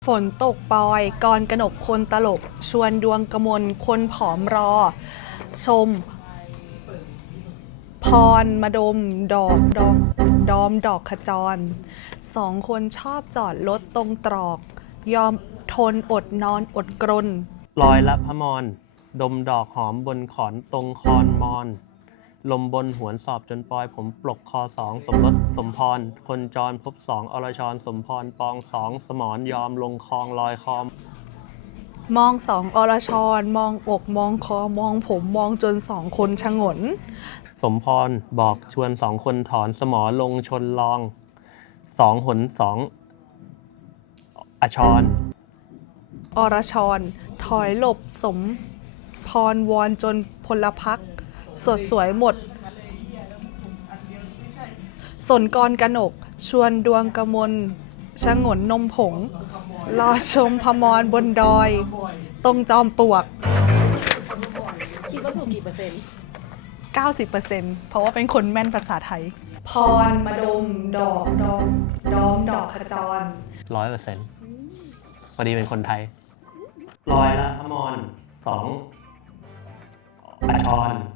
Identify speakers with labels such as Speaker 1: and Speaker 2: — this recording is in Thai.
Speaker 1: ฝนตกปอยกรกนกคนตลกชวนดวงกมลคนผอมรอ ชม พรมาดมดอกดอมดอกขจรสองคนชอบจอดรถตรงตรอก ยอมทนอดนอนอดกรน
Speaker 2: ลอยละพะมรดมดอกหอมบนขอนตรงคอนมอนลมบนหวนสอบจนปลอยผมปลกคอสองสมรสสมพรคนจรพบสองอรชรสมพรปองสองสมรยอมลงคลองลอยคอม
Speaker 1: มองสองอรชรมองอกมองคอมองผมมองจนสองคนชงน
Speaker 2: สมพรบอกชวนสองคนถอนสมอลงชนลองสองหนสองอชร
Speaker 1: อรชรถอยหลบสมพรวอนจนพลพรรคสดสวยหมดสนกรกนกชวนดวงกมลชงนนมผงรอชมพมรบนดอย ตรงจอมปลวก
Speaker 3: คิดว่าถูกกี่เปอร์เซ็นต์
Speaker 1: 90%เพราะว่าเป็นคนแม่นภาษาไทย พรมาดมดอกดอมดอกขจร
Speaker 2: 100%พอดีเป็นคนไทยลอยละพะมรสองอชร